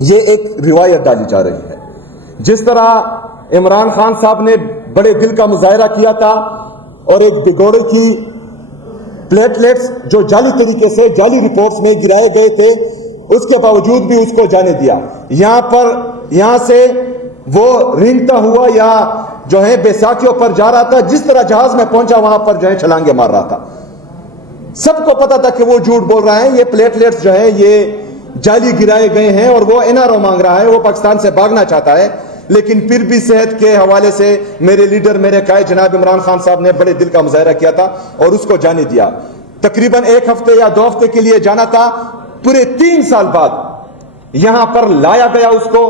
یہ ایک روایت ڈالی جا رہی ہے. جس طرح عمران خان صاحب نے بڑے دل کا مظاہرہ کیا تھا اور ایک بگوڑے کی پلیٹلیٹس جو جعلی طریقے سے جعلی رپورٹس میں گرائے گئے تھے اس کے باوجود بھی اس کو جانے دیا. یہاں سے وہ رینگتا ہوا یا جو ہے بیساکھیوں پر جا رہا تھا, جس طرح جہاز میں پہنچا وہاں پر جو ہے چھلانگے مار رہا تھا. سب کو پتا تھا کہ وہ جھوٹ بول رہا ہے, یہ پلیٹلیٹس جو ہے یہ جعلی گرائے گئے ہیں اور وہ NRO مانگ رہا ہے, وہ پاکستان سے بھاگنا چاہتا ہے. لیکن پھر بھی صحت کے حوالے سے میرے لیڈر, میرے قائد جناب عمران خان صاحب نے بڑے دل کا مظاہرہ کیا تھا اور اس کو جانے دیا. تقریباً 1 ہفتے یا 2 ہفتے کے لیے جانا تھا. پورے 3 سال بعد یہاں پر لایا گیا اس کو.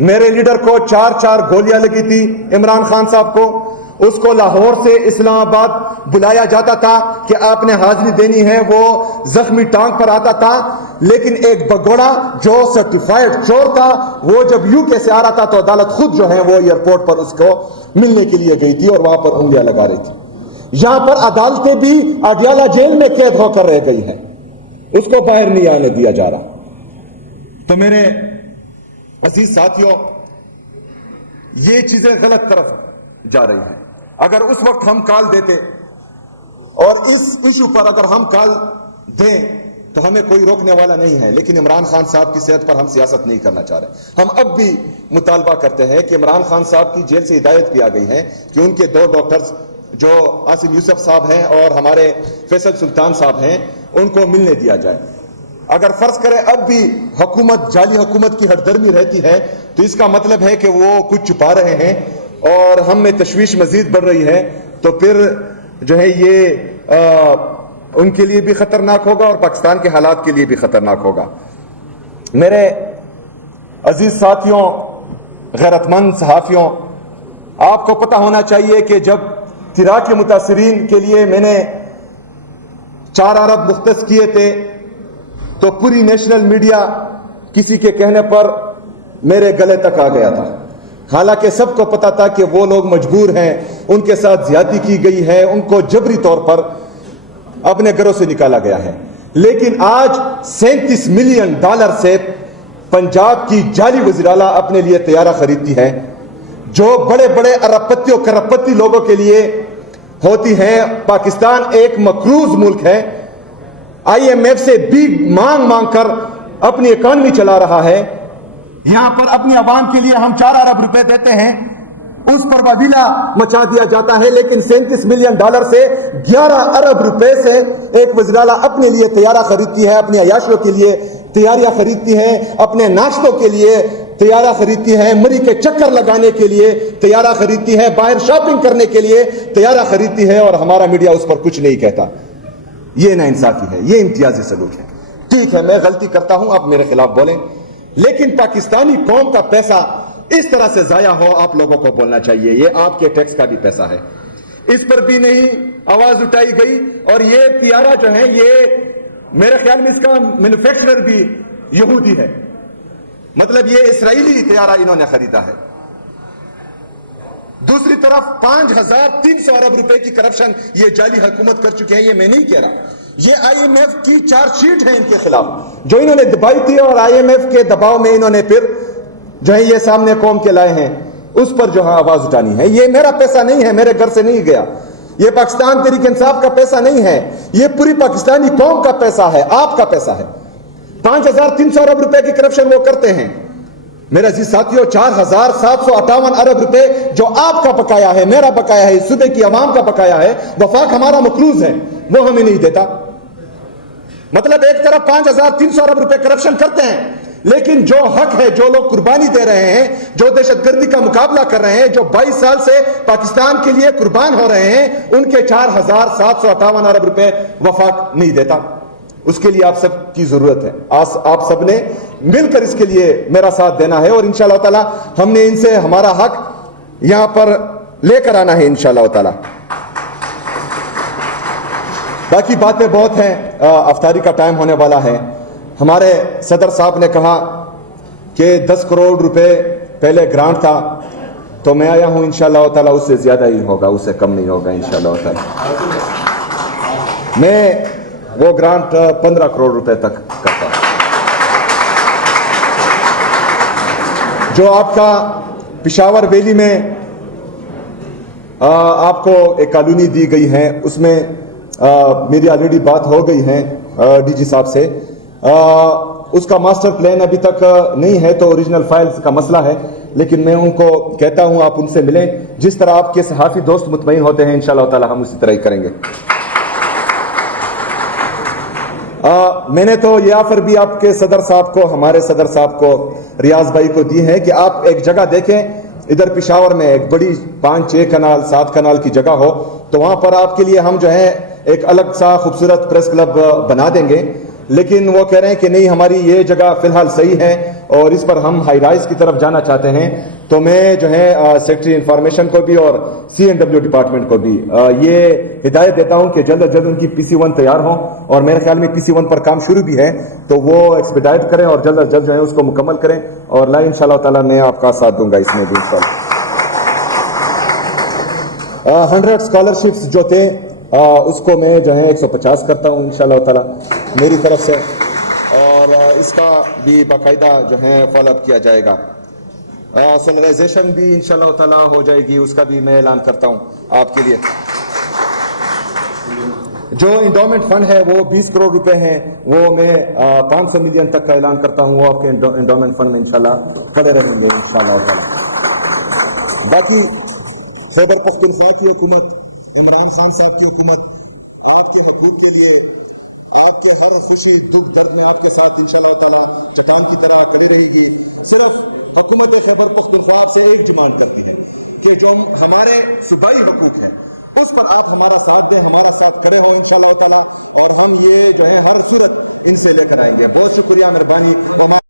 میرے لیڈر کو 4 گولیاں لگی تھی عمران خان صاحب کو. اس کو لاہور سے اسلام آباد بلایا جاتا تھا کہ آپ نے حاضری دینی ہے. وہ زخمی ٹانگ پر آتا تھا, لیکن ایک بگوڑا جو سرٹیفائیڈ چور تھا وہ جب UK سے آ رہا تھا تو عدالت خود جو ہے وہ ایئرپورٹ پر اس کو ملنے کے لیے گئی تھی اور وہاں پر انگلیاں لگا رہی تھی. یہاں پر عدالتیں بھی اڈیالہ جیل میں قید ہو کر رہ گئی ہیں, اس کو باہر نہیں آنے دیا جا رہا. تو میرے عزیز ساتھیوں, یہ چیزیں غلط طرف جا رہی ہیں. اگر اس وقت ہم کال دیتے اور اس ایشو پر اگر ہم کال دیں تو ہمیں کوئی روکنے والا نہیں ہے. لیکن عمران خان صاحب کی صحت پر ہم سیاست نہیں کرنا چاہ رہے. ہم اب بھی مطالبہ کرتے ہیں کہ عمران خان صاحب کی جیل سے ہدایت کی آ گئی ہے کہ ان کے 2 ڈاکٹرز جو عاصم یوسف صاحب ہیں اور ہمارے فیصل سلطان صاحب ہیں ان کو ملنے دیا جائے. اگر فرض کرے اب بھی حکومت جعلی حکومت کی ہٹ درمی رہتی ہے تو اس کا مطلب ہے کہ وہ کچھ چھپا رہے ہیں اور ہم میں تشویش مزید بڑھ رہی ہے. تو پھر جو ہے یہ ان کے لیے بھی خطرناک ہوگا اور پاکستان کے حالات کے لیے بھی خطرناک ہوگا. میرے عزیز ساتھیوں, غیرت مند صحافیوں, آپ کو پتہ ہونا چاہیے کہ جب تیرا کے متاثرین کے لیے میں نے 4 ارب مختص کیے تھے تو پوری نیشنل میڈیا کسی کے کہنے پر میرے گلے تک آ گیا تھا. حالانکہ سب کو پتا تھا کہ وہ لوگ مجبور ہیں, ان کے ساتھ زیادتی کی گئی ہے, ان کو جبری طور پر اپنے گھروں سے نکالا گیا ہے. لیکن آج $37 ملین سے پنجاب کی جعلی وزیراعلیٰ اپنے لیے طیارہ خریدتی ہے جو بڑے بڑے ارب پتی اور کرب پتی لوگوں کے لیے ہوتی ہیں. پاکستان ایک مقروض ملک ہے, IMF سے بھی مانگ کر اپنی اکانومی چلا رہا ہے. یہاں پر اپنی عوام کے لیے ہم 4 ارب روپے دیتے ہیں, اس پر واویلا مچا دیا جاتا ہے. لیکن $37 ملین سے 11 ارب روپے سے ایک وزیراعلیٰ اپنے لیے طیارہ خریدتی ہے, اپنی عیاشیوں کے لیے تیاریاں خریدتی ہیں, اپنے ناشتوں کے لیے طیارہ خریدتی ہے, مری کے چکر لگانے کے لیے طیارہ خریدتی ہے, باہر شاپنگ کرنے کے لیے طیارہ خریدتی ہے, اور ہمارا میڈیا اس پر کچھ نہیں کہتا. یہ ناانصافی ہے, یہ امتیازی سلوک ہے. ٹھیک ہے, میں غلطی کرتا ہوں, آپ میرے خلاف بولیں, لیکن پاکستانی قوم کا پیسہ اس طرح سے ضائع ہو آپ لوگوں کو بولنا چاہیے. یہ آپ کے ٹیکس کا بھی پیسہ ہے, اس پر بھی نہیں آواز اٹھائی گئی. اور یہ طیارہ جو ہے یہ میرے خیال میں اس کا مینوفیکچرر بھی یہودی ہے, مطلب یہ اسرائیلی طیارہ انہوں نے خریدا ہے. دوسری طرف 5300 ارب روپے کی کرپشن یہ جعلی حکومت کر چکے ہیں. یہ میں نہیں کہہ رہا, یہ IMF کی چارج شیٹ ہے ان کے خلاف جو انہوں نے دبائی تھی, اور IMF کے دباؤ میں انہوں نے پھر جو ہے یہ سامنے قوم کے لائے ہیں, اس پر جو ہے آواز اٹھانی ہے. یہ میرا پیسہ نہیں ہے, میرے گھر سے نہیں گیا, یہ پاکستان تحریک انصاف کا پیسہ نہیں ہے, یہ پوری پاکستانی قوم کا پیسہ ہے, آپ کا پیسہ ہے. 5300 ارب روپے کی کرپشن وہ کرتے ہیں. میرے عزیز ساتھیوں, 4758 ارب روپے جو آپ کا بقایا ہے, میرا بقایا ہے, صوبے کی عوام کا بقایا ہے, وفاق ہمارا مقروض ہے, وہ ہمیں نہیں دیتا. مطلب ایک طرف 5300 ارب روپے کرپشن کرتے ہیں, لیکن جو حق ہے, جو لوگ قربانی دے رہے ہیں, جو دہشت گردی کا مقابلہ کر رہے ہیں, جو 22 سال سے پاکستان کے لیے قربان ہو رہے ہیں, ان کے 4758 ارب روپے وفاق نہیں دیتا. اس کے لیے آپ سب کی ضرورت ہے, آپ سب نے مل کر اس کے لیے میرا ساتھ دینا ہے, اور انشاءاللہ تعالی ہم نے ان سے ہمارا حق یہاں پر لے کر آنا ہے انشاءاللہ تعالی. باقی باتیں بہت ہیں, افطاری کا ٹائم ہونے والا ہے. ہمارے صدر صاحب نے کہا کہ 10 کروڑ روپے پہلے گرانٹ تھا, تو میں آیا ہوں انشاءاللہ تعالی اس سے زیادہ ہی ہوگا, اس سے کم نہیں ہوگا انشاءاللہ تعالی. میں وہ گرانٹ 15 کروڑ روپے تک کرتا ہوں. جو آپ کا پشاور ویلی میں آپ کو ایک کالونی دی گئی ہے، اس میں میری آلریڈی بات ہو گئی ہے ڈی جی صاحب سے. اس کا ماسٹر پلان ابھی تک نہیں ہے تو اوریجنل فائلز کا مسئلہ ہے، لیکن میں ان کو کہتا ہوں آپ ان سے ملیں. جس طرح آپ کے صحافی دوست مطمئن ہوتے ہیں انشاءاللہ تعالی ہم اسی طرح ہی کریں گے. میں نے تو یہ آفر بھی آپ کے صدر صاحب کو، ہمارے صدر صاحب کو، ریاض بھائی کو دی ہے کہ آپ ایک جگہ دیکھیں ادھر پشاور میں ایک بڑی 5-6 کنال 7 کنال کی جگہ ہو تو وہاں پر آپ کے لیے ہم جو ہے ایک الگ سا خوبصورت پریس کلب بنا دیں گے. لیکن وہ کہہ رہے ہیں کہ نہیں ہماری یہ جگہ فی الحال صحیح ہے اور اس پر ہم ہائی رائز کی طرف جانا چاہتے ہیں. تو میں جو ہے سیکرٹری انفارمیشن کو بھی اور CNW ڈپارٹمنٹ کو بھی یہ ہدایت دیتا ہوں کہ جلد از جلد ان کی PC1 تیار ہوں، اور میرے خیال میں PC1 پر کام شروع بھی ہے تو وہ ایکسپیڈائٹ کریں اور جلد از جلد جو ہے اس کو مکمل کریں. اور لا انشاءاللہ تعالی میں آپ کا ساتھ دوں گا اس میں بھی انشاءاللہ. 100 اسکالرشپس جو تھے اس کو میں جو ہے 150 کرتا ہوں انشاءاللہ تعالی میری طرف سے، اور اس کا بھی باقاعدہ جو ہے فالو اپ کیا جائے گا. سولرائزیشن بھی انشاءاللہ تعالی ہو جائے گی، اس کا بھی میں اعلان کرتا ہوں آپ کے لیے. جو انڈومنٹ فنڈ ہے وہ 20 کروڑ روپے ہیں، وہ میں 500 ملین تک کا اعلان کرتا ہوں، وہ آپ کے انڈومنٹ فنڈ میں انشاءاللہ کھڑے رہیں گے انشاءاللہ تعالی. باقی خیبر پختونخوا کی حکومت، عمران خان صاحب کی حکومت آپ کے حقوق کے لیے، آپ کے ہر خوشی دکھ درد میں آپ کے ساتھ انشاءاللہ تعالی چٹان کی طرح کھڑی رہے گی. صرف حکومت خیبر پختونخوا سے ایک ڈیمانڈ کرتی ہے کہ جو ہمارے صوبائی حقوق ہیں اس پر آپ ہمارا ساتھ دیں، ہمارا ساتھ کھڑے ہوں انشاءاللہ تعالی، اور ہم یہ جو ہے ہر صورت ان سے لے کر آئیں گے. بہت شکریہ، مہربانی.